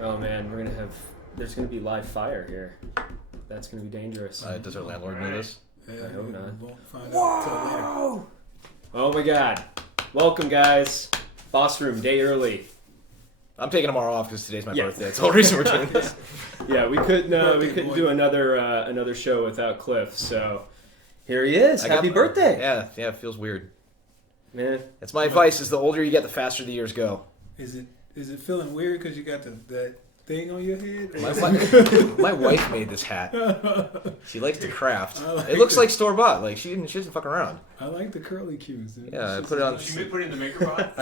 Oh man, there's gonna be live fire here. That's gonna be dangerous. Does our landlord know this? I hope not. We won't find out until later. Oh my god. Welcome guys. Boss room, day early. I'm taking tomorrow off because today's my birthday. That's the whole reason we're doing this. Yeah, we couldn't do another show without Cliff, so here he is. Happy birthday. Yeah, it feels weird. Man. That's my advice, is the older you get, the faster the years go. Is it feeling weird because you got that thing on your head? My wife made this hat. She likes to craft. Like it looks like store-bought. Like, she doesn't fuck around. I like the curly cues. Dude. Yeah, I put it on... She put it in the maker bot?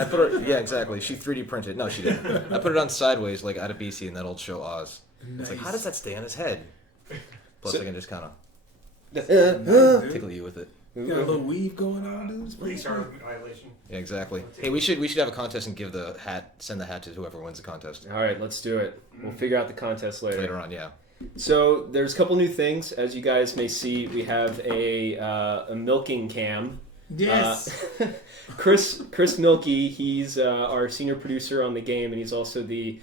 Yeah, exactly. She 3D printed. No, she didn't. I put it on sideways, like out of BC, and that'll show Oz. Nice. It's like, how does that stay on his head? Plus, I can just kind of Nice, tickle you with it. you got a little weave going on, dude. It's pretty Restart cool. violation. Yeah, exactly. Hey, we should have a contest and send the hat to whoever wins the contest. All right, let's do it. We'll figure out the contest later. On, yeah. So there's a couple new things. As you guys may see, we have a milking cam. Yes. Chris Milky, he's our senior producer on the game, and he's also the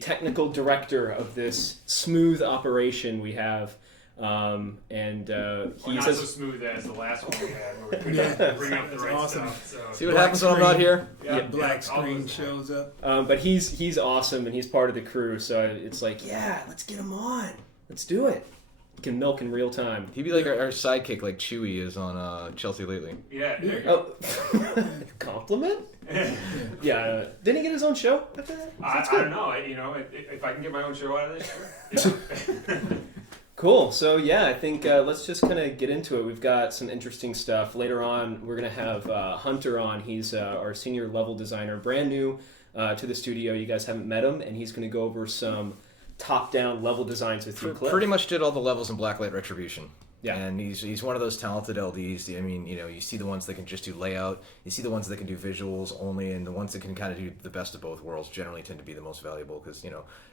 technical director of this smooth operation we have. Not He's so smooth as the last one we had, where we couldn't bring up the right awesome. stuff. So. See what happens when I'm not here? Black all screen those- shows up. but he's awesome, and he's part of the crew. So it's like, yeah, let's get him on. Let's do it. Can milk in real time. He'd be like our sidekick, like Chewy is on Chelsea lately. Yeah, there you go. Oh, compliment? Yeah. Didn't he get his own show after that? I don't know. If I can get my own show out of this, sure. Yeah. Cool. So yeah, I think let's just kind of get into it. We've got some interesting stuff. Later on, we're going to have Hunter on. He's our senior level designer, brand new to the studio. You guys haven't met him, and he's going to go over some top-down level designs with you, Cliff. Pretty much did all the levels in Blacklight Retribution. Yeah. And he's one of those talented LDs. I mean, you see the ones that can just do layout, you see the ones that can do visuals only, and the ones that can kind of do the best of both worlds generally tend to be the most valuable because,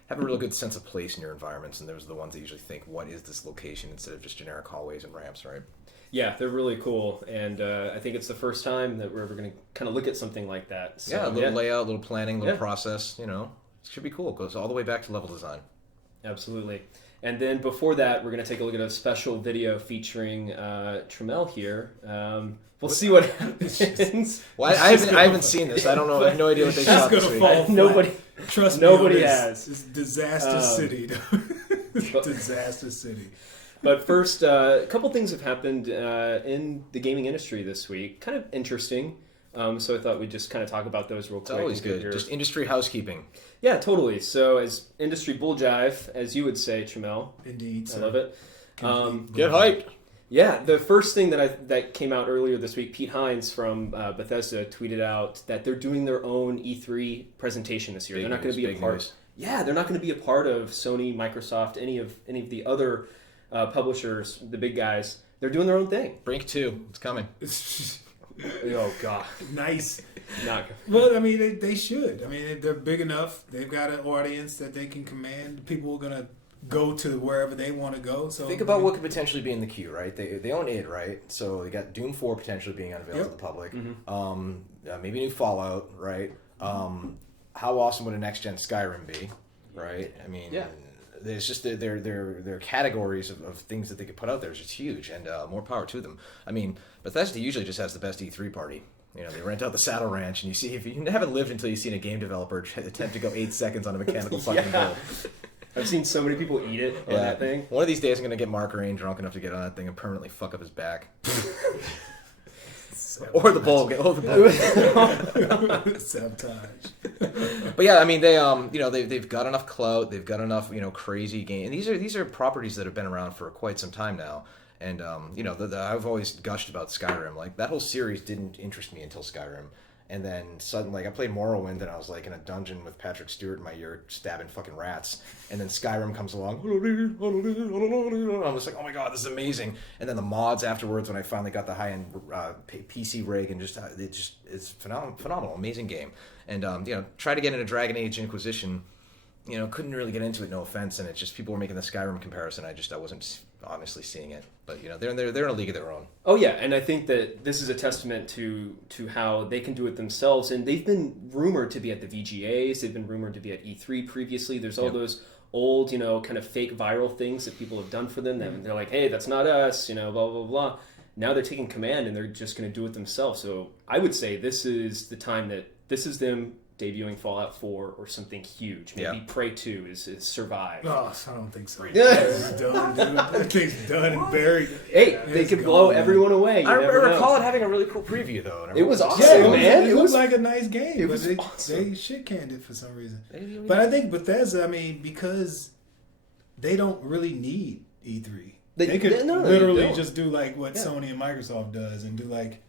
have a real good sense of place in your environments, and those are the ones that usually think, what is this location, instead of just generic hallways and ramps, right? Yeah, they're really cool, and I think it's the first time that we're ever going to kind of look at something like that. So, yeah, a little layout, a little planning, a little process, it should be cool. It goes all the way back to level design. Absolutely. And then before that, we're going to take a look at a special video featuring Tramell here. We'll see what happens. Well, I haven't seen this. I don't know. I have no idea what they shot this week. Trust me, nobody has. It's disaster city. Disaster city. But first, a couple things have happened in the gaming industry this week. Kind of interesting. So I thought we'd just kind of talk about those real quick. It's always good. Just industry housekeeping. Yeah, totally. So as industry bulljive, as you would say, Tramell. Indeed. I love it. Get hyped. Yeah, the first thing that came out earlier this week, Pete Hines from Bethesda tweeted out that they're doing their own E3 presentation this year. They're not going to be a part. News. Yeah, they're not going to be a part of Sony, Microsoft, any of the other publishers, the big guys. They're doing their own thing. Brink 2, it's coming. Oh God, Nice. not. Well, I mean, they should. I mean, they're big enough. They've got an audience that they can command. People are gonna go to wherever they want to go. So think about what could potentially be in the queue, right? They own id, right? So they got Doom 4 potentially being unveiled to the public. Mm-hmm. Maybe new Fallout, right? How awesome would a next gen Skyrim be, right? I mean, there's just their categories of things that they could put out there is just huge, and more power to them. I mean, Bethesda usually just has the best E3 party. They rent out the Saddle Ranch, and you see, if you haven't lived until you've seen a game developer attempt to go 8 seconds on a mechanical fucking bull. I've seen so many people eat it on that thing. One of these days I'm going to get Mark Rain drunk enough to get on that thing and permanently fuck up his back. Or the bull. Sabotage. But yeah, I mean, they've got enough clout. They've got enough, crazy game. And these are properties that have been around for quite some time now. And, I've always gushed about Skyrim. Like, that whole series didn't interest me until Skyrim. And then suddenly, I played Morrowind, and I was like in a dungeon with Patrick Stewart in my ear, stabbing fucking rats. And then Skyrim comes along. I'm just like, oh my god, this is amazing. And then the mods afterwards, when I finally got the high-end PC rig, and it's phenomenal, amazing game. And try to get into Dragon Age Inquisition. Couldn't really get into it, no offense. And it's just people were making the Skyrim comparison. I honestly seeing it. But they're in a league of their own. Oh yeah, and I think that this is a testament to how they can do it themselves. And they've been rumored to be at the VGAs. They've been rumored to be at E3 previously. There's all those old, kind of fake viral things that people have done for them. And they're like, hey, that's not us, blah, blah, blah. Now they're taking command and they're just going to do it themselves. So I would say this is the time that this is them debuting Fallout 4 or something huge. Maybe Prey 2 is Survive. Oh, I don't think so. Yeah. It's done, dude. That thing's done and buried. Hey, they could blow everyone away. I recall it having a really cool preview, though. It was awesome, Yeah, man. It was like a nice game. It was they awesome. shit canned it for some reason. But I think Bethesda, because they don't really need E3. They could literally just do like what Sony and Microsoft does and do like,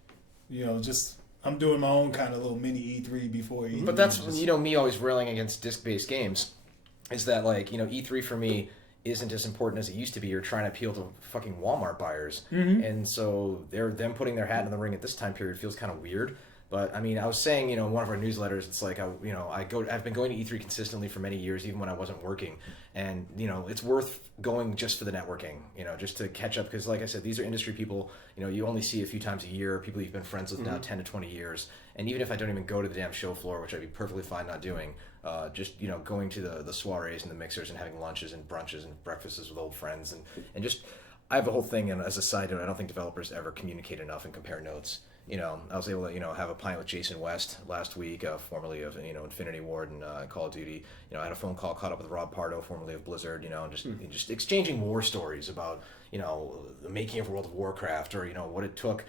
just I'm doing my own kind of little mini E3 before E3. But that's me always railing against disc-based games, is that like E3 for me isn't as important as it used to be. You're trying to appeal to fucking Walmart buyers, and so them putting their hat in the ring at this time period feels kind of weird. But I was saying, in one of our newsletters, it's like I've been going to E3 consistently for many years, even when I wasn't working, and it's worth going just for the networking, just to catch up, because like I said, these are industry people, you only see a few times a year, people you've been friends with now 10 to 20 years, and even if I don't even go to the damn show floor, which I'd be perfectly fine not doing, just going to the soirees and the mixers and having lunches and brunches and breakfasts with old friends, and just I have a whole thing, and as a side note, I don't think developers ever communicate enough and compare notes. I was able to, have a pint with Jason West last week, formerly of, Infinity Ward and Call of Duty. I had a phone call, caught up with Rob Pardo, formerly of Blizzard, and just exchanging war stories about, the making of World of Warcraft, or, what it took,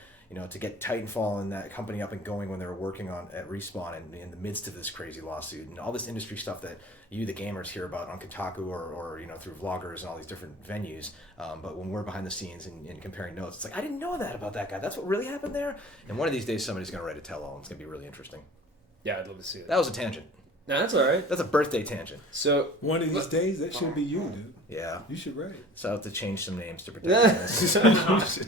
to get Titanfall and that company up and going when they were working on at Respawn and in the midst of this crazy lawsuit and all this industry stuff that you, the gamers, hear about on Kotaku or through vloggers and all these different venues. But when we're behind the scenes and comparing notes, it's like, I didn't know that about that guy. That's what really happened there. And one of these days, somebody's going to write a tell-all, and it's going to be really interesting. Yeah, I'd love to see it. That was a tangent. No, that's all right. That's a birthday tangent. So one of these days, that should be you, dude. Yeah. You should write it. So I have to change some names to protect this.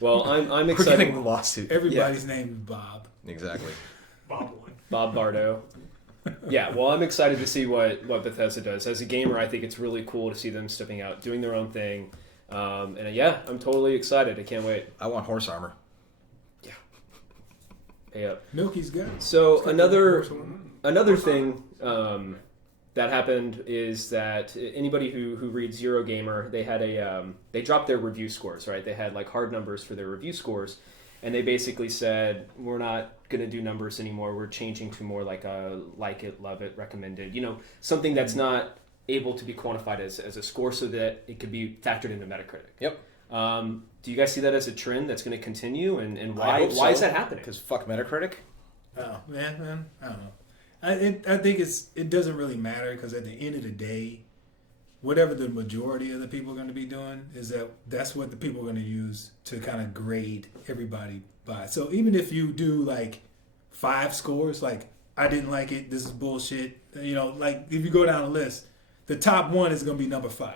Well, I'm We're excited. getting the lawsuit. Everybody's name is Bob. Exactly. Bob Bardo. Yeah, well, I'm excited to see what Bethesda does. As a gamer, I think it's really cool to see them stepping out, doing their own thing. And yeah, I'm totally excited. I can't wait. I want horse armor. Yeah. Pay up. Milky's got it. So another thing that happened is that anybody who reads Eurogamer, they had they dropped their review scores, right? They had like hard numbers for their review scores, and they basically said, we're not going to do numbers anymore. We're changing to more like a like it, love it, recommended. Something that's not able to be quantified as a score, so that it could be factored into Metacritic. Yep. Do you guys see that as a trend that's going to continue, and why? I hope so. Why is that happening? Because fuck Metacritic. Oh man, I don't know. I think it doesn't really matter, because at the end of the day, whatever the majority of the people are going to be doing that's what the people are going to use to kind of grade everybody by. So even if you do like 5 scores, like I didn't like it, this is bullshit, like if you go down the list, the top one is going to be number 5.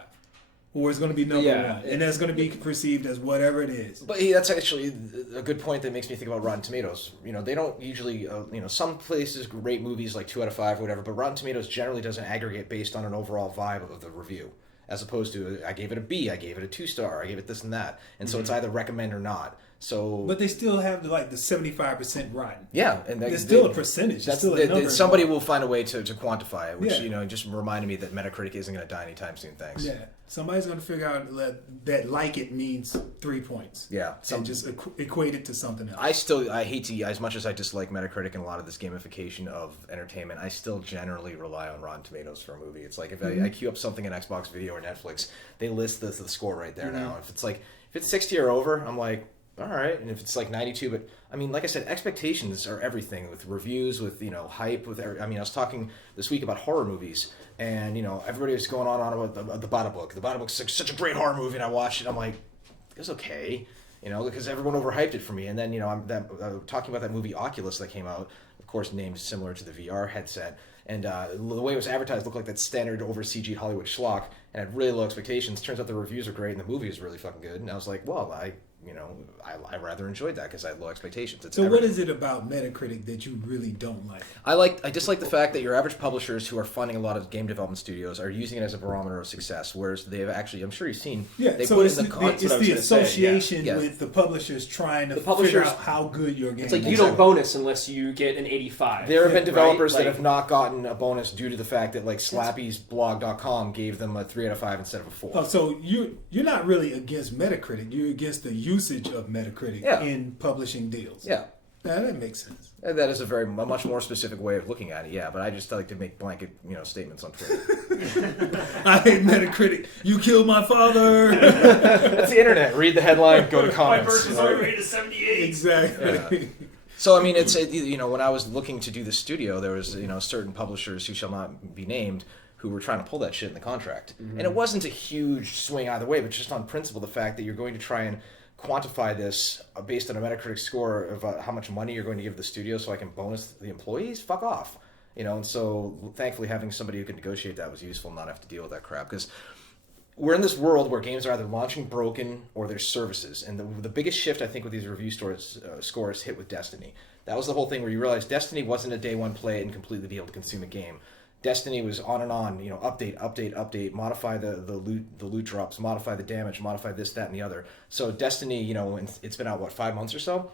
Or it's going to be number 1. And that's going to be perceived as whatever it is. But that's actually a good point that makes me think about Rotten Tomatoes. They don't usually, some places rate movies like 2 out of 5 or whatever, but Rotten Tomatoes generally doesn't aggregate based on an overall vibe of the review. As opposed to, I gave it a B, I gave it a 2-star, I gave it this and that. And so it's either recommend or not. So, but they still have the 75% rotten. Yeah, and there's still a percentage. That's still a number. Somebody will find a way to quantify it, which just reminded me that Metacritic isn't going to die anytime soon. Thanks. Yeah, somebody's going to figure out that like it means 3 points. Yeah, and just equate it to something else. I hate to, as much as I dislike Metacritic and a lot of this gamification of entertainment, I still generally rely on Rotten Tomatoes for a movie. It's like if I queue up something in Xbox Video or Netflix, they list the score right there now. If it's 60 or over, I'm like, all right. And if it's like 92, but I mean, like I said, expectations are everything with reviews, with, hype, I was talking this week about horror movies, and, everybody was going on about the Babadook. The Babadook's such a great horror movie, and I watched it, I'm like, it was okay, because everyone overhyped it for me. And then, I'm talking about that movie Oculus that came out, of course, named similar to the VR headset. And the way it was advertised looked like that standard over CG Hollywood schlock, and had really low expectations. Turns out the reviews are great, and the movie is really fucking good. And I was like, well, I rather enjoyed that because I had low expectations. So what is it about Metacritic that you really don't like? I dislike the fact that your average publishers who are funding a lot of game development studios are using it as a barometer of success, whereas they've actually, I'm sure you've seen, they so put it's in the it's the association with the publishers trying to figure out how good your game is. It's like you don't bonus unless you get an 85. There have been developers that have not gotten a bonus due to the fact that like Slappy'sBlog.com gave them a 3 out of 5 instead of a 4. Oh, so you're not really against Metacritic. You're against the usage of Metacritic in publishing deals. Yeah. That makes sense. And that is a much more specific way of looking at it, yeah. But I just like to make blanket, statements on Twitter. I hate Metacritic. You killed my father. That's the internet. Read the headline, go to comments. My person's only rated 78. Exactly. Yeah. So I mean, it's when I was looking to do the studio, there was certain publishers who shall not be named who were trying to pull that shit in the contract, and it wasn't a huge swing either way, but just on principle, the fact that you're going to try and quantify this based on a Metacritic score of how much money you're going to give the studio so I can bonus the employees, fuck off. And so thankfully having somebody who could negotiate that was useful, not have to deal with that crap, because we're in this world where games are either launching broken or there's services, and the biggest shift I think with these review scores hit with Destiny. That was the whole thing where you realize Destiny wasn't a day one play and completely be able to consume a game. Destiny was on and on, update, modify the loot drops, modify the damage, modify this, that, and the other. So Destiny, it's been out, 5 months or so?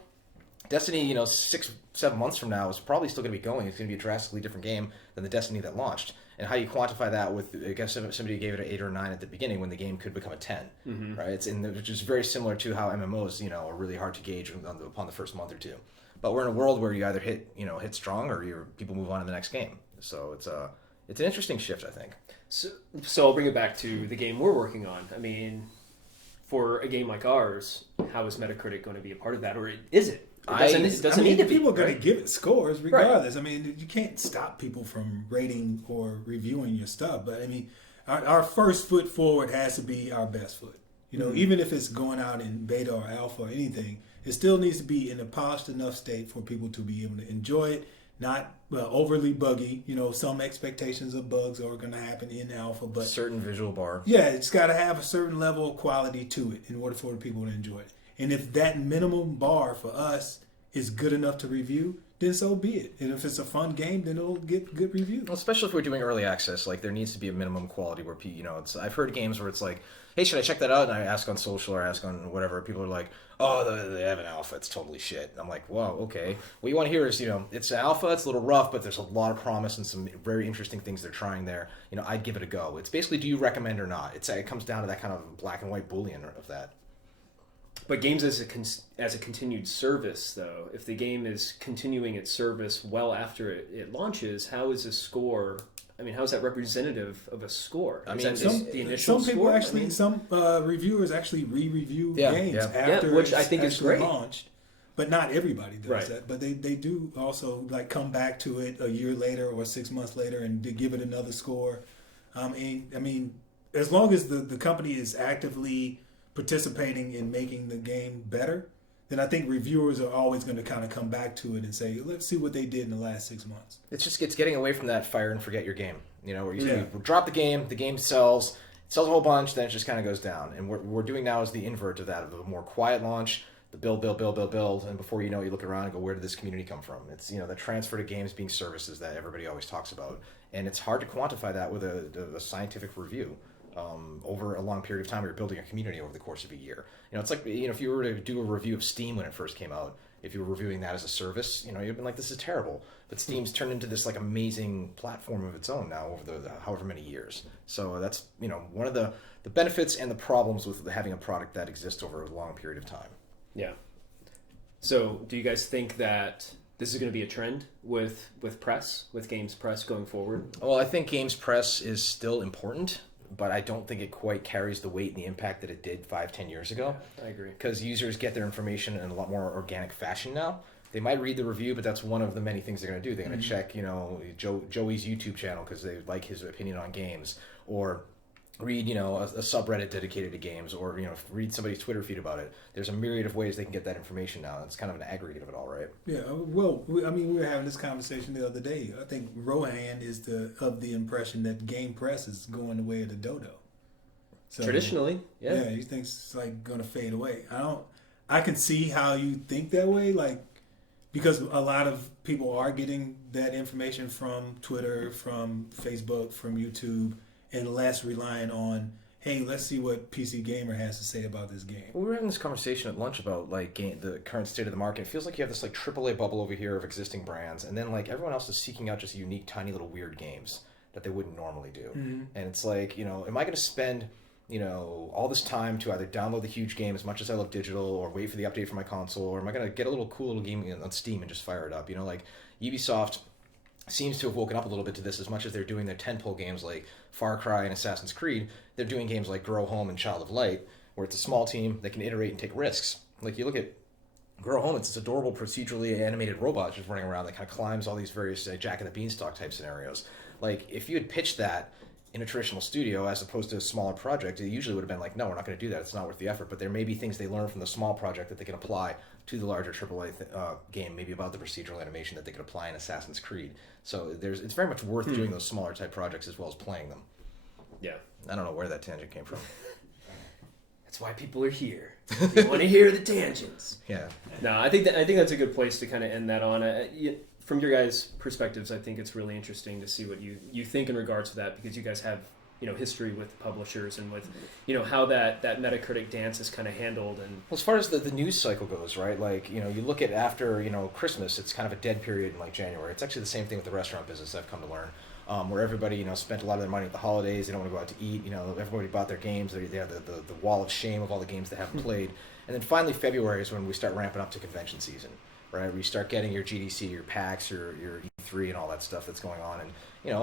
Destiny, 6-7 months from now is probably still going to be going. It's going to be a drastically different game than the Destiny that launched. And how you quantify that with, I guess somebody gave it an 8 or 9 at the beginning when the game could become a 10, right? Which is very similar to how MMOs, are really hard to gauge upon the first month or two. But we're in a world where you either hit strong or people move on to the next game. So it's an interesting shift, I think. So I'll bring it back to the game we're working on. I mean, for a game like ours, how is Metacritic going to be a part of that, or is it? It doesn't need to be. People are going to give it scores regardless. Right. I mean, you can't stop people from rating or reviewing your stuff. But I mean, our first foot forward has to be our best foot. Even if it's going out in beta or alpha or anything, it still needs to be in a polished enough state for people to be able to enjoy it. Not overly buggy. Some expectations of bugs are going to happen in alpha, but certain visual bar. Yeah, it's got to have a certain level of quality to it in order for the people to enjoy it. And if that minimum bar for us is good enough to review, then so be it. And if it's a fun game, then it'll get good reviews. Well, especially if we're doing early access, there needs to be a minimum quality where I've heard games where it's like, hey, should I check that out? And I ask on social or ask on whatever. People are like, oh, they have an alpha. It's totally shit. And I'm like, wow, okay. What you want to hear is, it's an alpha. It's a little rough, but there's a lot of promise and some very interesting things they're trying there. I'd give it a go. It's basically, do you recommend or not? It comes down to that kind of black and white Boolean of that. But games as a continued service, though, if the game is continuing its service well after it launches, how is a score? I mean, how is that representative of a score? I mean, the initial some people score? actually, some reviewers actually re-review games after which I think is great. Launched. But not everybody does that. But they do also come back to it a year later or 6 months later and to give it another score. I mean, as long as the company is actively participating in making the game better, then I think reviewers are always going to kind of come back to it and say, let's see what they did in the last 6 months. It's getting away from that fire and forget your game. Where you drop the game sells a whole bunch, then it just kind of goes down. And what we're doing now is the invert of that, of a more quiet launch, the build, and before you know it, you look around and go, where did this community come from? It's, the transfer to games being services that everybody always talks about. And it's hard to quantify that with a scientific review. Over a long period of time, you're building a community over the course of a year. It's like, if you were to do a review of Steam when it first came out, if you were reviewing that as a service, you'd been like, this is terrible. But Steam's turned into this amazing platform of its own now over the however many years. So that's, one of the benefits and the problems with having a product that exists over a long period of time. Yeah. So do you guys think that this is going to be a trend with games press going forward? Well, I think games press is still important, but I don't think it quite carries the weight and the impact that it did 5-10 years ago. Yeah, I agree. Because users get their information in a lot more organic fashion now. They might read the review, but that's one of the many things they're going to do. They're going to check, Joey's YouTube channel because they like his opinion on games, or read, a subreddit dedicated to games, or, read somebody's Twitter feed about it. There's a myriad of ways they can get that information now. It's kind of an aggregate of it all, right? Yeah, well, we were having this conversation the other day. I think Rohan is of the impression that Game Press is going the way of the dodo. So, traditionally, yeah. Yeah, he thinks it's going to fade away. I can see how you think that way, like, because a lot of people are getting that information from Twitter, from Facebook, from YouTube, and less relying on, hey, let's see what PC Gamer has to say about this game. Well, we were having this conversation at lunch about like the current state of the market. It feels like you have this like AAA bubble over here of existing brands, and then like everyone else is seeking out just unique, tiny little weird games that they wouldn't normally do. Mm-hmm. And it's like, am I going to spend all this time to either download the huge game as much as I love digital, or wait for the update for my console, or am I going to get a cool little game on Steam and just fire it up? Like Ubisoft seems to have woken up a little bit to this. As much as they're doing their tentpole games like Far Cry and Assassin's Creed, they're doing games like Grow Home and Child of Light, where it's a small team that can iterate and take risks. Like you look at Grow Home, it's this adorable procedurally animated robot just running around that kind of climbs all these various Jack and the Beanstalk type scenarios. Like if you had pitched that in a traditional studio as opposed to a smaller project, it usually would have been like, no, we're not going to do that. It's not worth the effort. But there may be things they learn from the small project that they can apply to the larger AAA game, maybe about the procedural animation that they could apply in Assassin's Creed. So it's very much worth doing those smaller type projects as well as playing them. Yeah. I don't know where that tangent came from. That's why people are here. They want to hear the tangents. Yeah. No, I think that's a good place to kind of end that on. From your guys' perspectives, I think it's really interesting to see what you think in regards to that, because you guys have history with publishers and with how that Metacritic dance is kind of handled. And well, as far as the news cycle goes, right? Like you look at after Christmas, it's kind of a dead period in like January. It's actually the same thing with the restaurant business. I've come to learn. Where everybody spent a lot of their money at the holidays. They don't want to go out to eat. Everybody bought their games. They have the wall of shame of all the games they haven't played. And then finally February is when we start ramping up to convention season, right? Where you start getting your GDC, your PAX, your E3, and all that stuff that's going on. And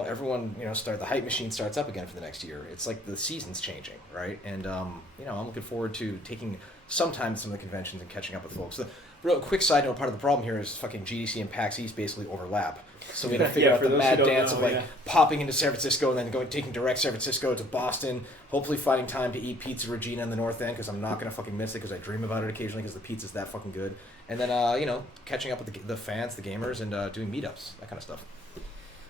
everyone the hype machine starts up again for the next year. It's like the season's changing, right? And I'm looking forward to taking some time at some of the conventions and catching up with folks. The real quick side note: part of the problem here is fucking GDC and PAX East basically overlap. So we got to figure out the mad dance of popping into San Francisco and then taking direct San Francisco to Boston. Hopefully finding time to eat Pizza Regina in the North End, because I'm not going to fucking miss it, because I dream about it occasionally because the pizza's that fucking good. And then catching up with the fans, the gamers, and doing meetups, that kind of stuff.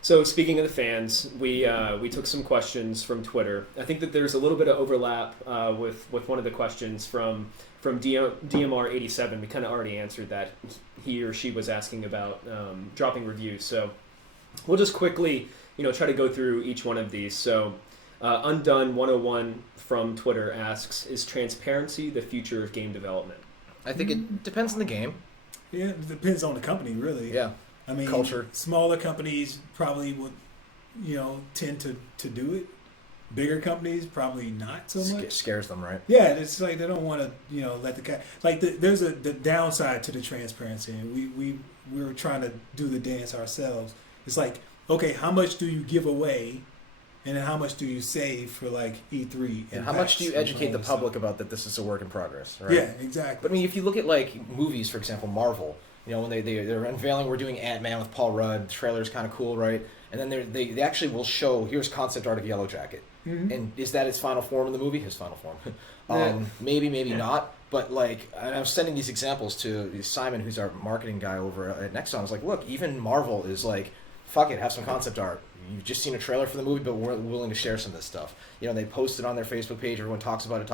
So speaking of the fans, we took some questions from Twitter. I think that there's a little bit of overlap with one of the questions from DMR87. We kind of already answered that. He or she was asking about dropping reviews. So we'll just quickly try to go through each one of these. So Undone101 from Twitter asks, is transparency the future of game development? I think it depends on the game. Yeah, it depends on the company, really. Yeah. I mean, culture. Smaller companies probably would, tend to do it. Bigger companies probably not so much. Scares them, right? Yeah, it's like they don't want to, let there's the downside to the transparency, and we were trying to do the dance ourselves. It's like, okay, how much do you give away, and then how much do you save for like E3? And how much do you educate the public about that this is a work in progress, right? Yeah, exactly. But I mean, if you look at like movies, for example, Marvel. When they're unveiling, we're doing Ant-Man with Paul Rudd. The trailer's kind of cool, right? And then they actually will show, here's concept art of Yellow Jacket. Mm-hmm. And is that his final form in the movie? His final form. Maybe not. But like, I was sending these examples to Simon, who's our marketing guy over at Nexon. I was like, look, even Marvel is like, fuck it, have some concept art. You've just seen a trailer for the movie, but we're willing to share some of this stuff. They post it on their Facebook page. Everyone talks about it.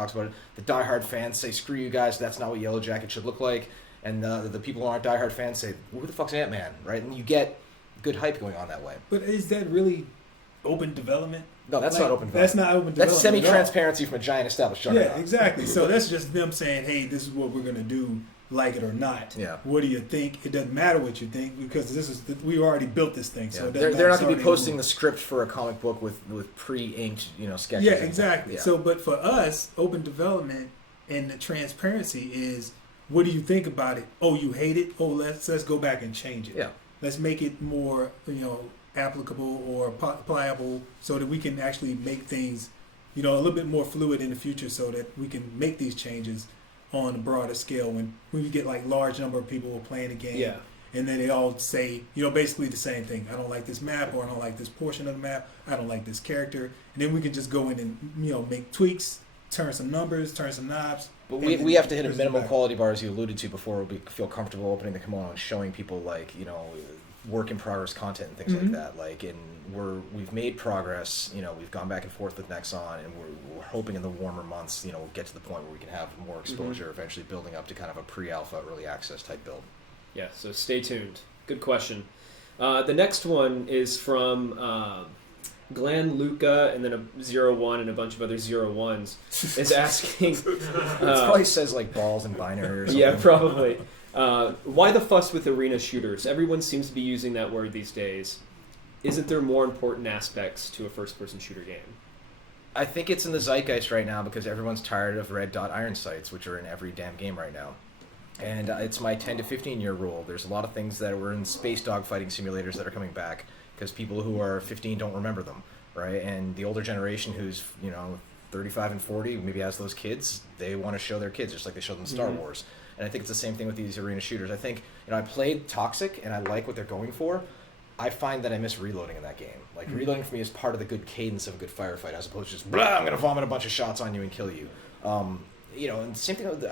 The diehard fans say, screw you guys, that's not what Yellow Jacket should look like. And the people who aren't diehard fans say, who the fuck's Ant-Man, right? And you get good hype going on that way. But is that really open development? No, that's not open development. That's not open development. That's semi-transparency from a giant established juggernaut. Yeah, exactly. So that's just them saying, hey, this is what we're going to do, like it or not. Yeah. What do you think? It doesn't matter what you think, because we already built this thing. So they're not going to be posting the script for a comic book with pre-inked sketches. Yeah, exactly. Yeah. So, but for us, open development and the transparency is, what do you think about it? Oh, you hate it? Oh, let's go back and change it. Yeah. Let's make it more, applicable or pliable, so that we can actually make things, a little bit more fluid in the future, so that we can make these changes on a broader scale when we get like large number of people playing the game. Yeah. And then they all say, basically the same thing. I don't like this map, or I don't like this portion of the map. I don't like this character. And then we can just go in and, make tweaks, turn some numbers, turn some knobs. But we have to hit a minimum quality bar, as you alluded to before, we feel comfortable opening the kimono and showing people, like, work in progress content and things like that. Like, and we've made progress. You know, we've gone back and forth with Nexon, and we're hoping in the warmer months, you know, we'll get to the point where we can have more exposure, eventually building up to kind of a pre-alpha, early access type build. Yeah, so stay tuned. Good question. The next one is from Glenn Luca, and then a 01 and a bunch of other 01s is asking. It probably says like balls and binary or something. Yeah, probably. Why the fuss with arena shooters? Everyone seems to be using that word these days. Isn't there more important aspects to a first-person shooter game? I think it's in the zeitgeist right now because everyone's tired of red dot iron sights, which are in every damn game right now. And it's my 10 to 15 year rule. There's a lot of things that were in space dogfighting simulators that are coming back because people who are 15 don't remember them, right? And the older generation who's, you know, 35 and 40 maybe has those kids, they want to show their kids just like they show them Star Wars. And I think it's the same thing with these arena shooters. I think, you know, I played Toxic and I like what they're going for. I find that I miss reloading in that game. Like, reloading for me is part of the good cadence of a good firefight as opposed to just, blah, I'm going to vomit a bunch of shots on you and kill you. You know, and same thing with,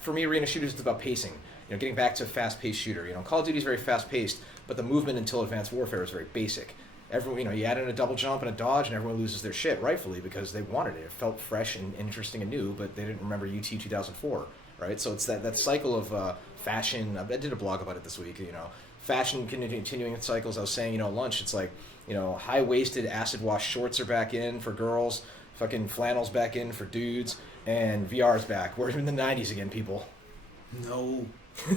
for me, arena shooters is about pacing. You know, getting back to a fast-paced shooter. You know, Call of Duty is very fast-paced, but the movement until Advanced Warfare is very basic. Everyone, you know, you add in a double jump and a dodge, and everyone loses their shit, rightfully, because they wanted it. It felt fresh and interesting and new, but they didn't remember UT 2004, right? So it's that cycle of fashion. I did a blog about it this week. You know, fashion continuing cycles. I was saying, you know, at lunch, it's like, you know, high-waisted acid wash shorts are back in for girls, fucking flannels back in for dudes, and VR's back. We're in the 90s again, people. No.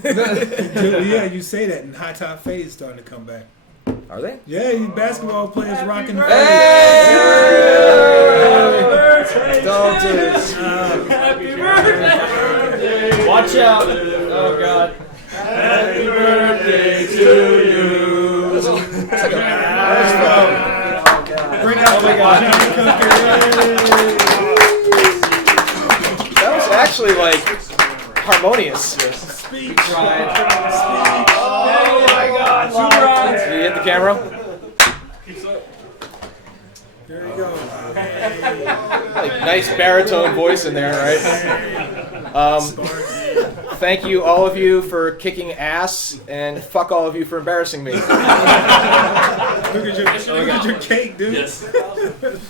Yeah, you say that, and high top fades starting to come back. Are they? Yeah, you basketball players rocking the Hey! Don't do this. Happy birthday! Watch out! Oh, God. Happy birthday to you! It's like a Bring out Oh my God. That was actually like harmonious. Speech. Right. Oh my God! Two rounds! Did you hit the camera? There you go. Like nice baritone voice in there, right? Thank you, all of you, for kicking ass, and fuck all of you for embarrassing me. Look at your cake, dude. Yes.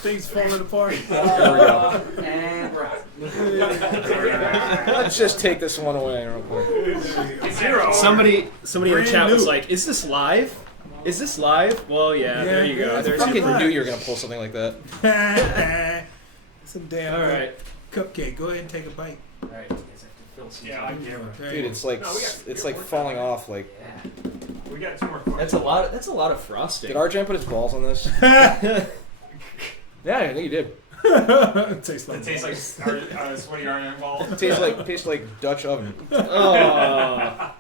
Things falling apart. There we go. And right. Let's just take this one away real quick. Zero. Somebody in the Brand chat was new. like, "Is this live? Is this live?" Well, yeah. There you go. Yeah, I There's fucking your- knew you were gonna pull something like that. Some damn All right. cupcake. Go ahead and take a bite. All right. You guys have to fill some Yeah, time. I can't. There Dude, you it's like No, we got- it's like falling off. Like, We got two more. That's a lot. That's a lot of frosting. did RJ put his balls on this? go. Yeah, I think he did. Tastes like It tastes like sweaty iron ball. Tastes like Dutch oven. Oh.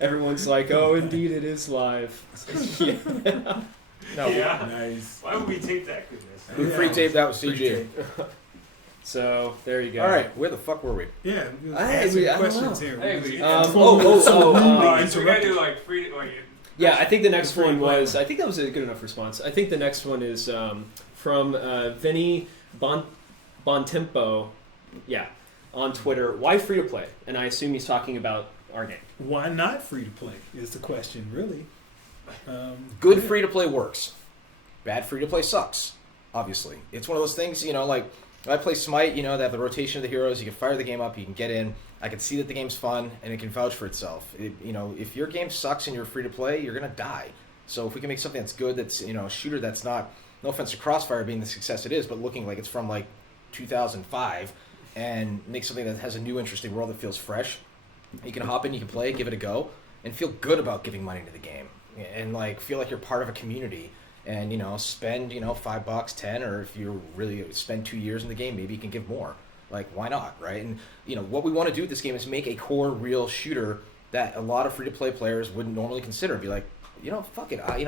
Everyone's like, "Oh, indeed, it is live." Yeah. No, Yeah. nice. Why would we tape that goodness? we pre-taped that with CG. So there you go. All right, where the fuck were we? Yeah, we was Hey, answering I don't questions know. here. Hey, We was- we- So we gotta do like free, like. Yeah, I think the next Free one play. was. I think that was a good enough response. I think the next one is from Vinny Bontempo. Yeah, on Twitter. Why free to play? And I assume he's talking about our game. Why not free to play is the question, really. Good free-to-play works. Bad free-to-play sucks, obviously. It's one of those things, you know, like, when I play Smite, you know, they have the rotation of the heroes, you can fire the game up, you can get in, I can see that the game's fun, and it can vouch for itself. You know, if your game sucks and you're free-to-play, you're going to die. So if we can make something that's good, that's, you know, a shooter that's not, no offense to Crossfire being the success it is, but looking like it's from, like, 2005, and make something that has a new, interesting world that feels fresh, you can hop in, you can play, give it a go, and feel good about giving money to the game. And like feel like you're part of a community, and you know, spend, you know, $5, 10, or if you really spend 2 years in the game, maybe you can give more. Like, why not, right? And you know, what we want to do with this game is make a core real shooter that a lot of free to play players wouldn't normally consider. Be like, you know, fuck it. I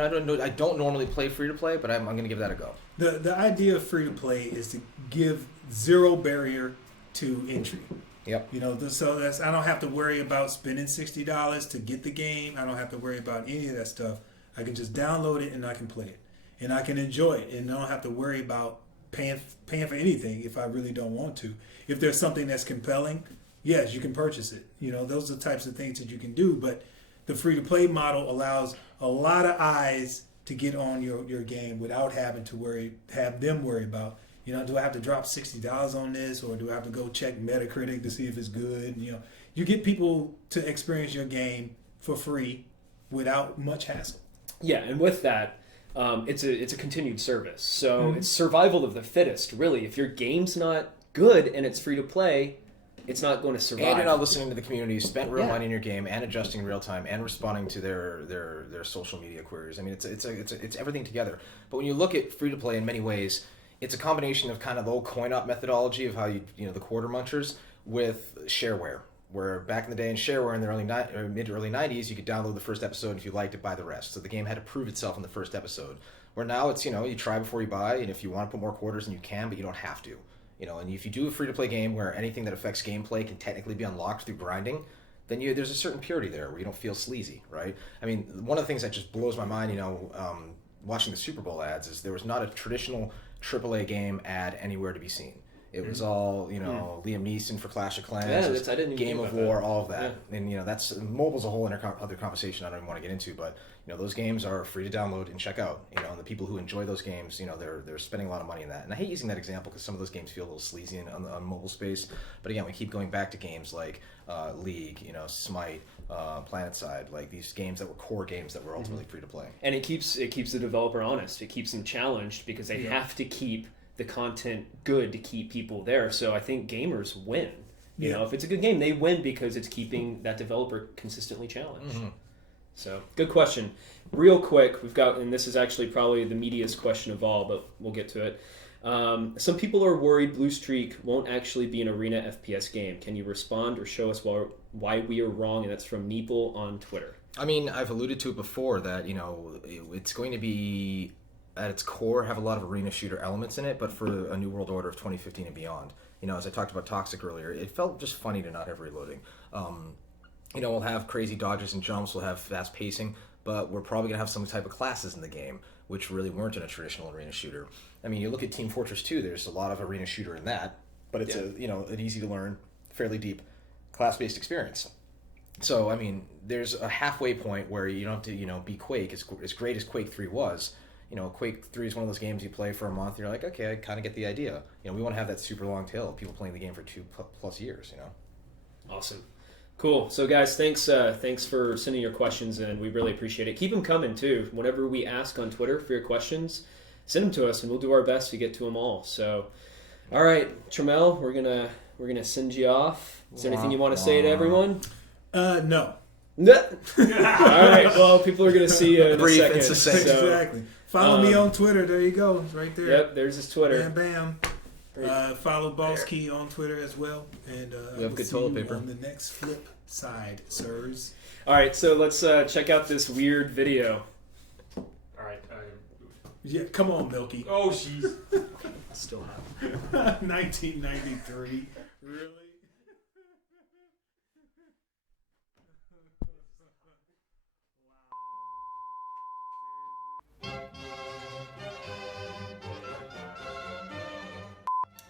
don't normally play free to play, but I'm going to give that a go. The idea of free to play is to give zero barrier to entry. Yep. You know, so that's, I don't have to worry about spending $60 to get the game. I don't have to worry about any of that stuff. I can just download it and I can play it, and I can enjoy it, and I don't have to worry about paying for anything if I really don't want to. If there's something that's compelling, yes, you can purchase it. You know, those are the types of things that you can do. But the free-to-play model allows a lot of eyes to get on your game without having to have them worry about, do I have to drop $60 on this, or do I have to go check Metacritic to see if it's good? You get people to experience your game for free without much hassle. Yeah, and with that, it's a continued service. So it's survival of the fittest, really. If your game's not good and it's free to play, it's not going to survive. And you're not listening to the community, spent real money in your game, and adjusting real time, and responding to their social media queries. I mean, it's everything together. But when you look at free to play, in many ways, it's a combination of kind of the old coin-op methodology of how the quarter munchers with shareware. Where back in the day in shareware in the mid to early 90s, you could download the first episode, and if you liked it, buy the rest. So the game had to prove itself in the first episode. Where now it's, you try before you buy, and if you want to put more quarters, then you can, but you don't have to. And if you do a free-to-play game where anything that affects gameplay can technically be unlocked through grinding, then there's a certain purity there where you don't feel sleazy, right? I mean, one of the things that just blows my mind, watching the Super Bowl ads, is there was not a traditional AAA game ad anywhere to be seen. It was all, Liam Neeson for Clash of Clans, I didn't even Game think of about War, that. all of that. Yeah. And, that's mobile's a whole other conversation I don't even want to get into, but, those games are free to download and check out. And the people who enjoy those games, they're spending a lot of money in that. And I hate using that example because some of those games feel a little sleazy on mobile space. But again, we keep going back to games like League, Smite, PlanetSide, like these games that were core games that were ultimately free to play. And it keeps the developer honest. It keeps them challenged because they have to keep the content good to keep people there. So I think gamers win. If it's a good game, they win because it's keeping that developer consistently challenged. So good question. Real quick, we've got, and this is actually probably the meatiest question of all, but we'll get to it. Some people are worried Blue Streak won't actually be an arena FPS game. Can you respond or show us why we are wrong? And that's from Meeple on Twitter. I mean, I've alluded to it before that, it's going to be, at its core, have a lot of arena shooter elements in it, but for a New World Order of 2015 and beyond. As I talked about Toxic earlier, it felt just funny to not have reloading. We'll have crazy dodges and jumps, we'll have fast pacing, but we're probably going to have some type of classes in the game, which really weren't in a traditional arena shooter. I mean, you look at Team Fortress 2, there's a lot of arena shooter in that, but it's an easy to learn, fairly deep, class-based experience. So, I mean, there's a halfway point where you don't have to, be Quake, as great as Quake 3 was. Quake 3 is one of those games you play for a month, and you're like, okay, I kind of get the idea. We want to have that super long tail of people playing the game for 2+ years, Awesome. Cool. So, guys, thanks for sending your questions in. We really appreciate it. Keep them coming, too. Whenever we ask on Twitter for your questions, send them to us, and we'll do our best to get to them all. So, all right, Tramell, we're gonna send you off. Is there anything you want to say to everyone? No. All right. Well, people are gonna see you in Brief a second. and succinct. So, Exactly. Follow me on Twitter. There you go. It's right there. Yep. There's his Twitter. Bam, bam. Follow Boss Key on Twitter as well. And we have good toilet paper on the next flip side, sirs. All right. So let's check out this weird video. All right. Yeah, come on, Milky. Oh, jeez. Still hot. 1993. Really?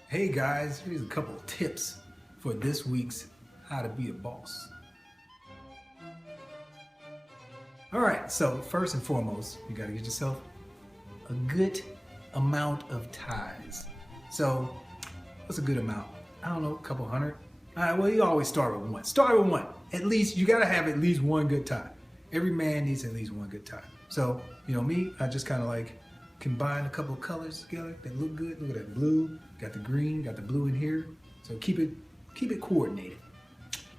Hey guys, here's a couple of tips for this week's How to Be a Boss. All right, so first and foremost, you got to get yourself a good amount of ties. So, what's a good amount? I don't know, a couple hundred? All right, well, you always start with one. Start with one. At least, you got to have at least one good tie. Every man needs at least one good tie. So, me, I just kind of like combine a couple of colors together that look good. Look at that blue, got the green, got the blue in here. So keep it coordinated.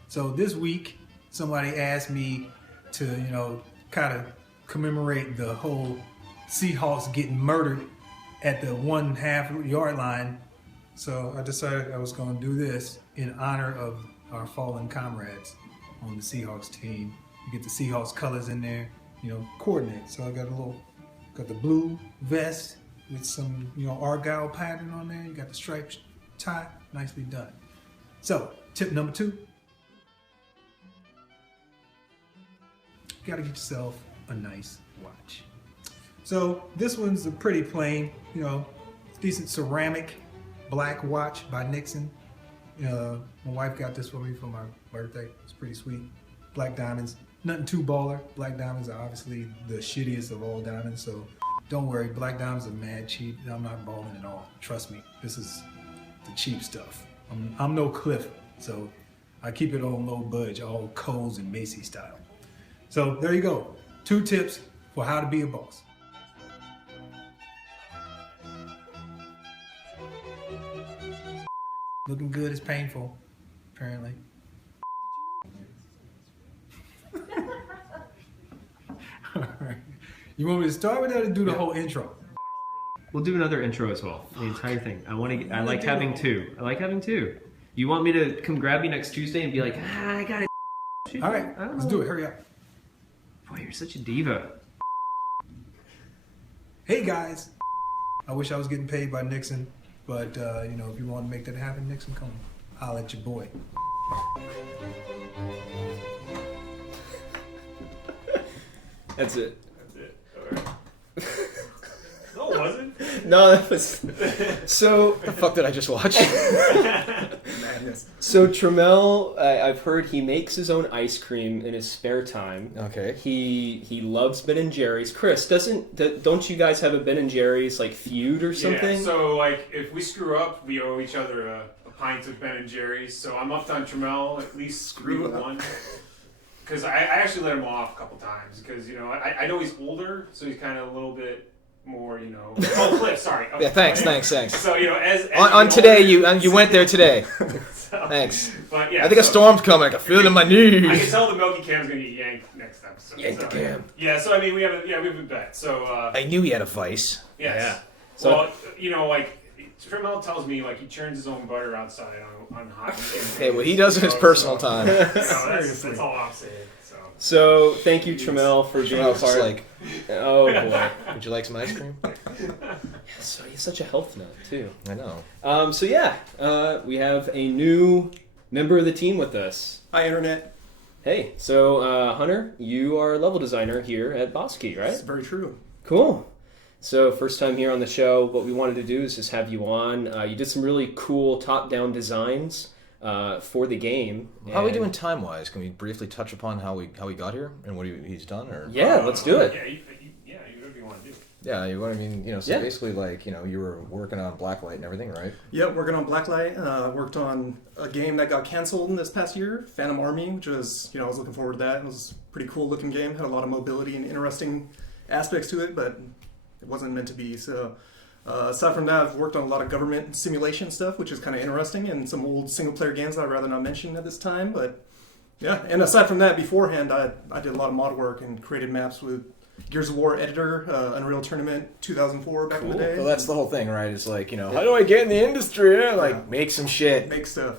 So this week, somebody asked me to, kind of commemorate the whole Seahawks getting murdered at the 1.5 yard line. So I decided I was going to do this in honor of our fallen comrades on the Seahawks team. You get the Seahawks colors in there, coordinate. So I got the blue vest with some, Argyle pattern on there. You got the striped tie, nicely done. So, tip number 2. You gotta get yourself a nice watch. So, this one's a pretty plain, decent ceramic black watch by Nixon. My wife got this for me for my birthday. It's pretty sweet. Black diamonds. nothing too baller. Black diamonds are obviously the shittiest of all diamonds, so don't worry. Black diamonds are mad cheap. I'm not balling at all. Trust me, this is the cheap stuff. I'm no Cliff, so I keep it on low budge, all Kohl's and Macy's style. So there you go. 2 tips for how to be a boss. Looking good is painful, apparently. All right. You want me to start with that or do the whole intro? We'll do another intro as well. The entire thing. I like having 2. I like having 2. You want me to come grab you next Tuesday and be like, I got it. All right, let's do it. Hurry up. Boy, you're such a diva. Hey guys. I wish I was getting paid by Nixon, but you know, if you want to make that happen, Nixon, come holler at your boy. That's it. That's it. All right. No, it wasn't. No, that was... So... The fuck did I just watch? Madness. So Tramell, I've heard he makes his own ice cream in his spare time. Okay. He loves Ben and Jerry's. Chris, don't you guys have a Ben and Jerry's like feud or something? Yeah, so like if we screw up, we owe each other a pint of Ben and Jerry's. So I'm up on Tramell at least 3-1. Because I actually let him off a couple times because, you know, I know he's older, so he's kind of a little bit more, you know. Oh, Cliff, sorry. Okay. Yeah, thanks. So, you know, as on today, you went there today. So, Thanks. but yeah, I think a storm's coming. I can feel it in my I can knees. tell the Milky Cam's gonna get yanked next episode. Yank the cam. Yeah, so I mean, we have a bet. So I knew he had a vice. yes. Yeah. So So- well, you know, like Tramell tells me, like he churns his own butter outside on hot. Hey, what he does in his personal time. You know, that's all I'm saying. So thank you, Tramell, for being a Tremell's just part. like, Oh boy. would you like some ice cream? So he's such a health nut too. I know. So yeah, we have a new member of the team with us. Hi, Internet. Hey, so Hunter, you are a level designer here at Bosky, right? That's very true. Cool. So first time here on the show, what we wanted to do is just have you on. You did some really cool top-down designs for the game. How are we and- doing time-wise? Can we briefly touch upon how we got here and what he's done? Or Yeah, let's do it. Yeah, whatever you want to do. yeah, you what I mean, you know. So Yeah. basically, like, you know, you were working on Blacklight and everything, right? Yep, working on Blacklight. Worked on a game that got canceled in this past year, Phantom Army, which was, you know, I was looking forward to that. It was a pretty cool looking game. Had a lot of mobility and interesting aspects to it, but it wasn't meant to be. So aside from that, I've worked on a lot of government simulation stuff, which is kind of interesting, and some old single player games that I'd rather not mention at this time. But yeah, and aside from that, beforehand, I did a lot of mod work and created maps with Gears of War editor, Unreal Tournament 2004 back in the day. Well, that's the whole thing, right? It's like, you know, how do I get in the industry? Yeah, like, Yeah. make some shit, Make stuff.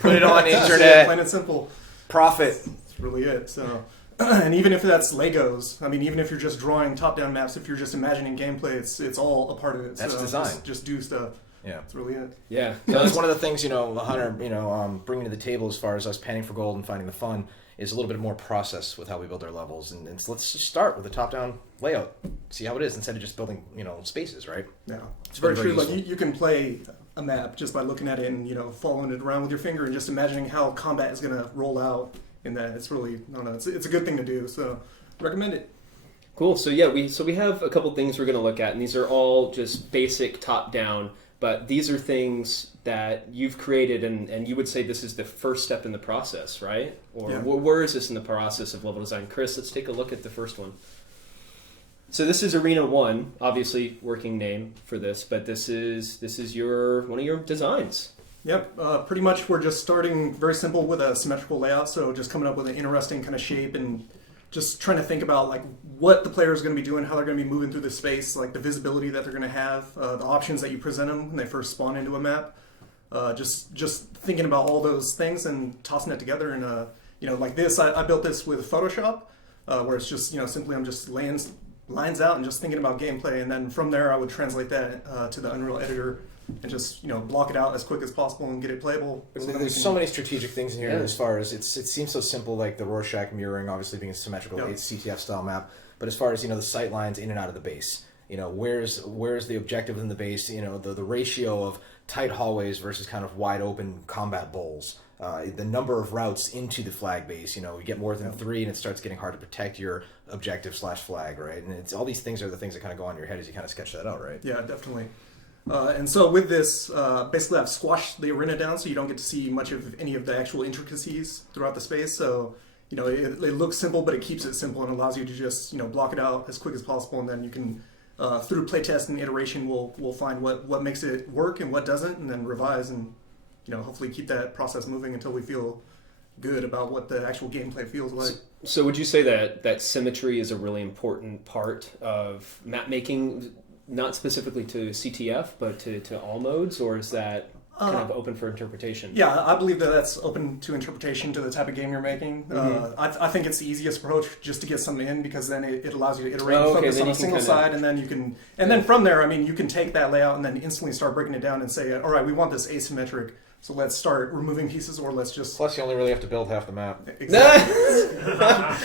put it on the That's it, internet, plain and simple. profit. That's really it. So, and even if that's Legos, I mean, even if you're just drawing top-down maps, if you're just imagining gameplay, it's all a part of it. That's so design. Just do stuff. Yeah. That's really it. Yeah. So that's one of the things, you know, Hunter, you know, bringing to the table as far as us panning for gold and finding the fun is a little bit more process with how we build our levels. And so let's just start with a top-down layout, see how it is instead of just building, you know, spaces, right? Yeah, it's been very very true. Like useful. you can play a map just by looking at it and, you know, following it around with your finger and just imagining how combat is going to roll out in that. It's really, I don't know, it's a good thing to do. So recommend it. Cool. So yeah, we have a couple things we're going to look at, and these are all just basic top-down. But these are things that you've created, and you would say this is the first step in the process, right? Or Yeah. where is this in the process of level design? Chris, let's take a look at the first one. So this is Arena 1, obviously working name for this, but this is one of your designs. Yep, pretty much we're just starting very simple with a symmetrical layout, so just coming up with an interesting kind of shape and just trying to think about like what the player is going to be doing, how they're going to be moving through the space, like the visibility that they're going to have, the options that you present them when they first spawn into a map. Just thinking about all those things and tossing it together. And you know, like this, I built this with Photoshop, where it's just, you know, simply I'm just laying lines out and just thinking about gameplay, and then from there I would translate that to the Unreal editor and just, you know, block it out as quick as possible and get it playable. So then we There's can- so many strategic things in here Yeah. as far as it seems so simple, like the Rorschach mirroring, obviously being a symmetrical Yep. CTF style map. But as far as, you know, the sight lines in and out of the base, you know, where's the objective in the base? You know, the ratio of tight hallways versus kind of wide open combat bowls. the number of routes into the flag base. You know, you get more than 3, and it starts getting hard to protect your objective/flag, right? And it's all these things are the things that kind of go on in your head as you kind of sketch that out, right? Yeah, definitely. And so with this, basically I've squashed the arena down so you don't get to see much of any of the actual intricacies throughout the space. So, you know, it looks simple, but it keeps it simple and allows you to just, you know, block it out as quick as possible. And then you can, through playtest and iteration, we'll find what makes it work and what doesn't, and then revise and, you know, hopefully keep that process moving until we feel good about what the actual gameplay feels like. So would you say that symmetry is a really important part of map making? Not specifically to CTF, but to all modes, or is that kind of open for interpretation? Yeah, I believe that that's open to interpretation to the type of game you're making. I think it's the easiest approach just to get something in, because then it allows you to iterate and focus on a single side, and then you can, and then from there, I mean, you can take that layout and then instantly start breaking it down and say, all right, we want this asymmetric, so let's start removing pieces, or let's just... Plus, you only really have to build half the map. Exactly.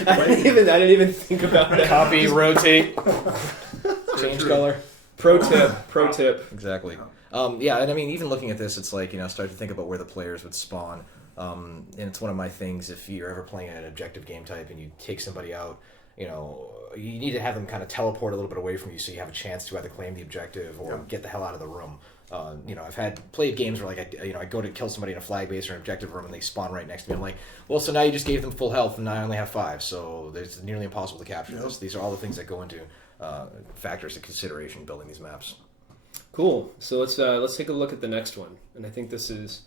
I didn't even think about that. Copy, rotate, Change color. Pro tip. Exactly. Yeah, and I mean, even looking at this, it's like, you know, start to think about where the players would spawn. And it's one of my things, if you're ever playing an objective game type and you take somebody out, you know, you need to have them kind of teleport a little bit away from you so you have a chance to either claim the objective or get the hell out of the room. You know, I've played games where, like, I go to kill somebody in a flag base or an objective room and they spawn right next to me. I'm like, well, so now you just gave them full health and now I only have 5, so it's nearly impossible to capture this. These are all the things that go into factors of consideration building these maps. Cool. So let's take a look at the next one, and I think this is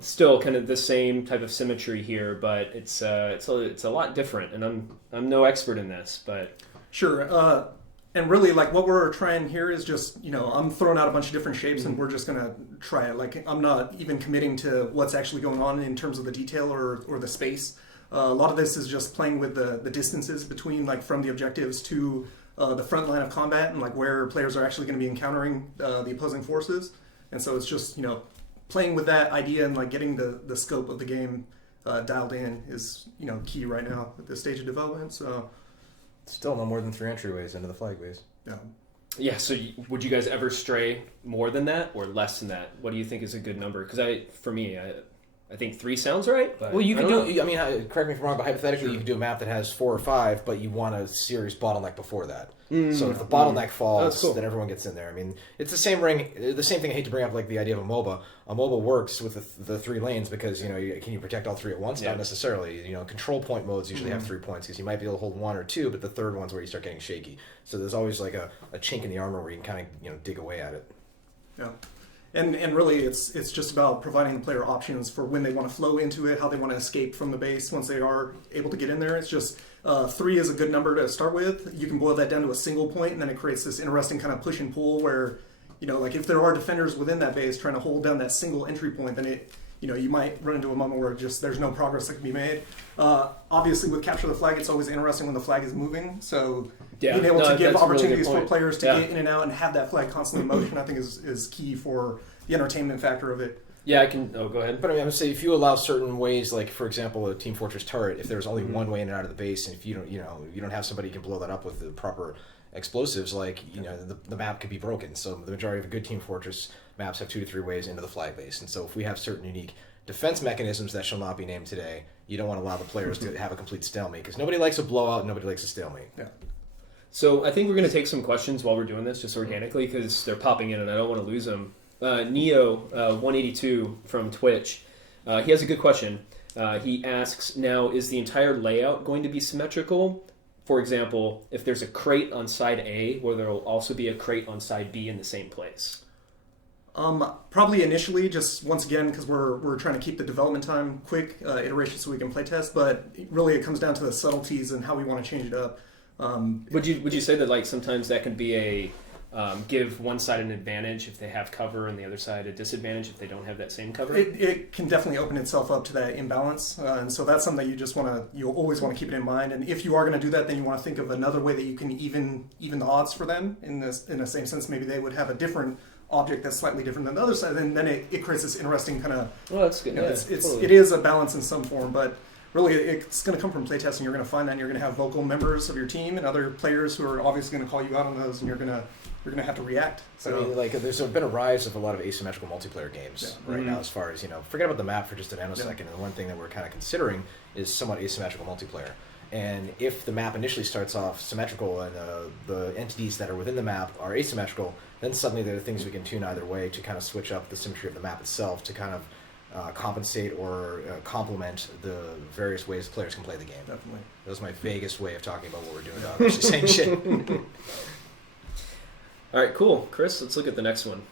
still kind of the same type of symmetry here, but it's a lot different, and I'm no expert in this, but Sure. And really, like, what we're trying here is just, you know, I'm throwing out a bunch of different shapes and we're just going to try it. Like, I'm not even committing to what's actually going on in terms of the detail or the space. A lot of this is just playing with the distances between, like, from the objectives to the front line of combat, and, like, where players are actually going to be encountering the opposing forces. And so it's just, you know, playing with that idea and, like, getting the scope of the game dialed in is, you know, key right now at this stage of development. So... Still no more than 3 entryways into the flag base. yeah. So would you guys ever stray more than that or less than that? What do you think is a good number? Because for me, I think 3 sounds right. But well, you I can don't know. I mean, correct me if I'm wrong, but hypothetically, you can do a map that has 4 or 5, but you want a serious bottleneck before that. So if the bottleneck falls, then everyone gets in there. I mean, it's the same thing I hate to bring up, like the idea of a MOBA. A MOBA works with the 3 lanes because, you know, can you protect all 3 at once? Not necessarily. You know, control point modes usually have 3 points because you might be able to hold 1 or 2, but the third one's where you start getting shaky. So there's always like a chink in the armor where you can kind of, you know, dig away at it. Yeah. And really, it's just about providing the player options for when they want to flow into it, how they want to escape from the base once they are able to get in there. It's just 3 is a good number to start with. You can boil that down to a single point, and then it creates this interesting kind of push and pull where, you know, like if there are defenders within that base trying to hold down that single entry point, then it, you know, you might run into a moment where just there's no progress that can be made. Obviously, with Capture the Flag, it's always interesting when the flag is moving. So being able to give opportunities for players to get in and out and have that flag constantly in motion, I think is key for the entertainment factor of it. Yeah, I can. Oh, go ahead. But I mean, I would say if you allow certain ways, like for example, a Team Fortress turret, if there's only one way in and out of the base, and if you don't have somebody who can blow that up with the proper explosives, like, you know, the map could be broken. So the majority of a good Team Fortress maps have 2 to 3 ways into the flag base, and so if we have certain unique defense mechanisms that shall not be named today, you don't want to allow the players to have a complete stalemate, because nobody likes a blowout, nobody likes a stalemate. Yeah. So I think we're going to take some questions while we're doing this, just organically, because they're popping in and I don't want to lose them. Neo182 from Twitch, he has a good question. He asks, now, is the entire layout going to be symmetrical? For example, if there's a crate on side A, where there will also be a crate on side B in the same place? Probably initially, just once again, because we're trying to keep the development time quick, iteration so we can play test, but really it comes down to the subtleties and how we want to change it up. Would you say that, like, sometimes that can be a give one side an advantage if they have cover and the other side a disadvantage if they don't have that same cover? It can definitely open itself up to that imbalance, and so that's something that you'll always want to keep it in mind. And if you are going to do that, then you want to think of another way that you can even the odds for them in the same sense. Maybe they would have a different object that's slightly different than the other side, and then it creates this interesting kind of... Well, that's good. You know, it is a balance in some form, but really it's going to come from playtesting. You're going to find that, and you're going to have vocal members of your team and other players who are obviously going to call you out on those, and you're going to have to react. So I mean, like, there's been a rise of a lot of asymmetrical multiplayer games right now. As far as forget about the map for just a nanosecond. And the one thing that we're kind of considering is somewhat asymmetrical multiplayer. And if the map initially starts off symmetrical and the entities that are within the map are asymmetrical, then suddenly there are things we can tune either way to kind of switch up the symmetry of the map itself to kind of compensate or complement the various ways players can play the game. Definitely. That was my vaguest way of talking about what we're doing about actually saying shit. All right, cool. Chris, let's look at the next one.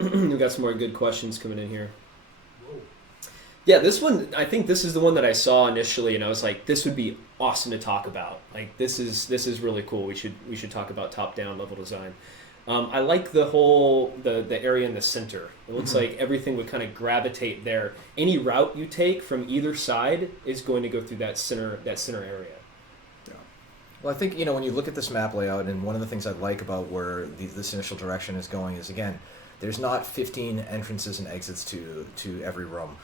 Alrighty. We got some more good questions coming in here. Whoa. Yeah, this one, I think this is the one that I saw initially, and I was like, this would be awesome to talk about. Like, this is really cool. We should talk about top-down level design. I like the whole the area in the center. It looks like everything would kind of gravitate there. Any route you take from either side is going to go through that center area. Well, I think, when you look at this map layout, and one of the things I like about where this initial direction is going is, again, there's not 15 entrances and exits to every room.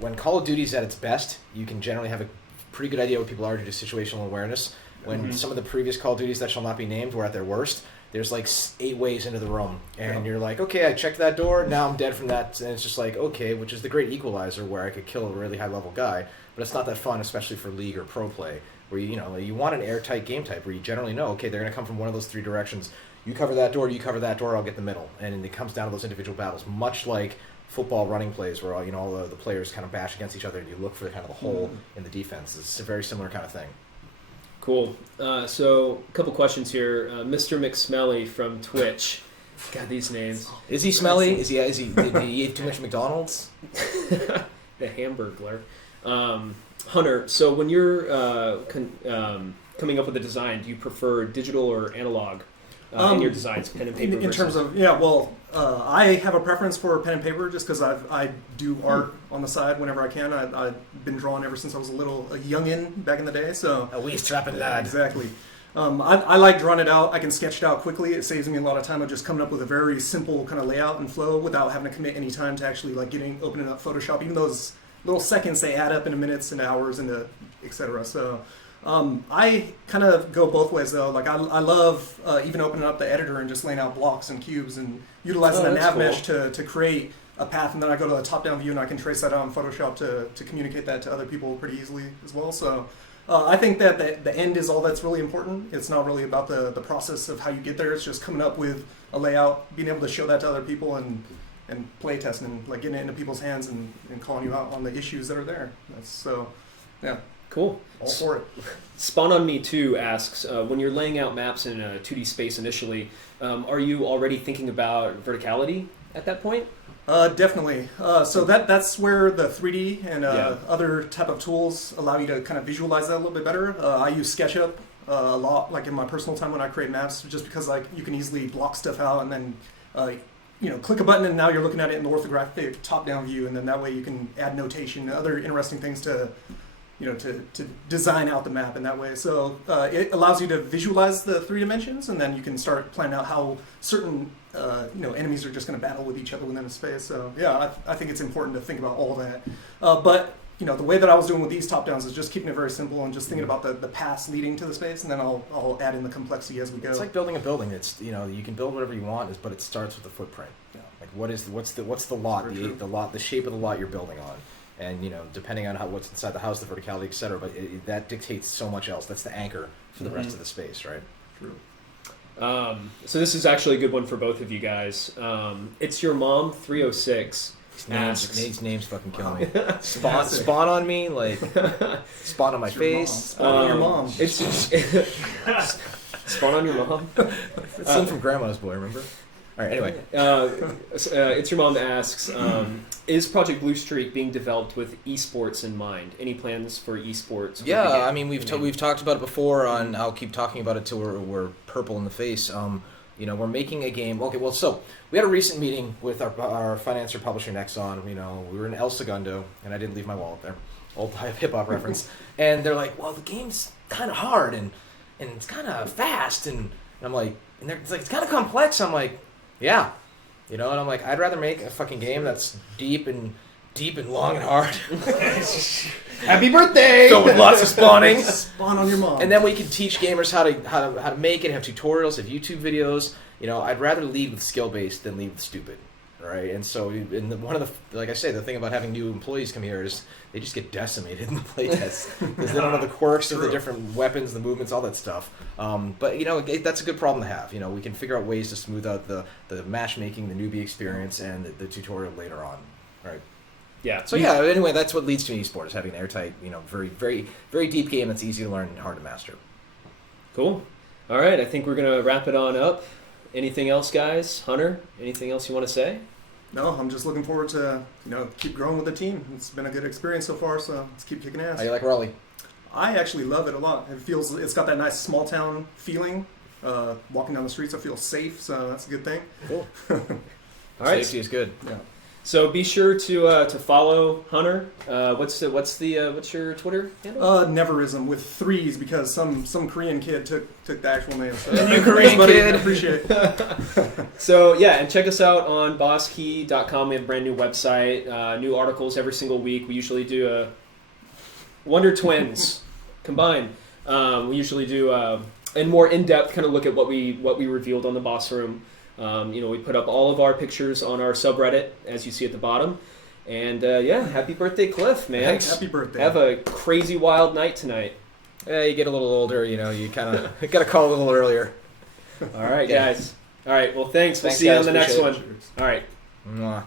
When Call of Duty's at its best, you can generally have a pretty good idea what people are due to situational awareness. When some of the previous Call of Duties that shall not be named were at their worst, there's like 8 ways into the room, and you're like, okay, I checked that door, now I'm dead from that, and it's just like, okay, which is the great equalizer where I could kill a really high-level guy, but it's not that fun, especially for League or Pro play, where you want an airtight game type where you generally know, okay, they're going to come from one of those 3 directions. You cover that door, you cover that door, I'll get the middle. And it comes down to those individual battles, much like football running plays where all the players kind of bash against each other and you look for kind of the hole in the defense. It's a very similar kind of thing. Cool. So a couple questions here. Mr. McSmelly from Twitch. God, these names. Is he smelly? Did he eat too much McDonald's? The Hamburglar. Hunter, so when you're coming up with a design, do you prefer digital or analog in your designs, pen and paper? In terms of, I have a preference for pen and paper just because I do art on the side whenever I can. I've been drawing ever since I was a youngin' back in the day. So A wee strapping lad. Exactly. I like drawing it out. I can sketch it out quickly. It saves me a lot of time of just coming up with a very simple kind of layout and flow without having to commit any time to actually opening up Photoshop. Even those little seconds, they add up into minutes and hours and etc. So I kind of go both ways though. Like I love even opening up the editor and just laying out blocks and cubes and utilizing a nav mesh to create a path, and then I go to the top-down view and I can trace that out in Photoshop to communicate that to other people pretty easily as well. So I think that the end is all that's really important. It's not really about the process of how you get there. It's just coming up with a layout, being able to show that to other people and play testing and getting it into people's hands and calling you out on the issues that are there. Cool. All for it. Spawn on Me Too asks, when you're laying out maps in a 2D space initially, are you already thinking about verticality at that point? Definitely. So that's where the 3D and other type of tools allow you to kind of visualize that a little bit better. I use SketchUp a lot, like in my personal time when I create maps, just because you can easily block stuff out and then click a button and now you're looking at it in the orthographic top-down view, and then that way you can add notation and other interesting things to design out the map in that way. So it allows you to visualize the 3 dimensions, and then you can start planning out how certain enemies are just going to battle with each other within a space. So I think it's important to think about all that. But the way that I was doing with these top downs is just keeping it very simple and just thinking about the paths leading to the space, and then I'll add in the complexity as we go. It's like building a building. It's you can build whatever you want, but it starts with the footprint. Yeah. Like what's the lot, the shape of the lot you're building on. And depending on what's inside the house, the verticality, etc. But that dictates so much else. That's the anchor for the rest of the space, right? True. So this is actually a good one for both of you guys. It's Your Mom 306 asks. These names fucking kill me. Spawn on me, like spawn on my face. Spawn on your mom. It's Spawn on your mom. It's scene from Grandma's Boy, remember? All right, anyway. It's Your Mom asks, is Project Blue Streak being developed with esports in mind? Any plans for esports? Yeah, I mean, we've talked about it before, and I'll keep talking about it till we're purple in the face. We're making a game. Okay, well, so we had a recent meeting with our financier publisher Nexon. We were in El Segundo, and I didn't leave my wallet there. Old hip-hop reference. And they're like, well, the game's kind of hard, and it's kind of fast, and I'm like, it's like, it's kind of complex. I'm like, yeah, and I'm like, I'd rather make a fucking game that's deep and deep and long and hard. Happy birthday! Filled with lots of spawning. Spawn on your mom. And then we can teach gamers how to make it, have tutorials, have YouTube videos. You know, I'd rather lead with skill-based than lead with stupid, right? And so, one of the, like I say, the thing about having new employees come here is they just get decimated in the playtests because they don't know the quirks of the different weapons, the movements, all that stuff. But, you know, that's a good problem to have. You know, we can figure out ways to smooth out the matchmaking, the newbie experience, and the tutorial later on, right? Yeah. So yeah, anyway, that's what leads to an esport, is having an airtight, you know, very, very, very deep game that's easy to learn and hard to master. Cool. All right, I think we're going to wrap it on up. Anything else, guys? Hunter, anything else you want to say? No, I'm just looking forward to, you know, keep growing with the team. It's been a good experience so far, so let's keep kicking ass. How do you like Raleigh? I actually love it a lot. It's got that nice small town feeling. Walking down the streets, I feel safe, so that's a good thing. Cool. All right. Safety is good. Yeah. So be sure to follow Hunter. What's your Twitter handle? Neverism with 3s because some Korean kid took the actual name. So. You Korean kid. I appreciate it. So yeah, and check us out on bosskey.com. We have a brand new website, new articles every single week. We usually do a Wonder Twins combined. We usually do a more in-depth kind of look at what we revealed on the Boss Room. You know, we put up all of our pictures on our subreddit, as you see at the bottom. And yeah, happy birthday, Cliff, man. Thanks. Happy birthday. Have a crazy wild night tonight. Yeah, you get a little older, you know, you kind of got to call a little earlier. All right, Yeah. guys. All right, well, thanks. We'll Thanks, see you on guys. the next Appreciate one. All right. Mwah.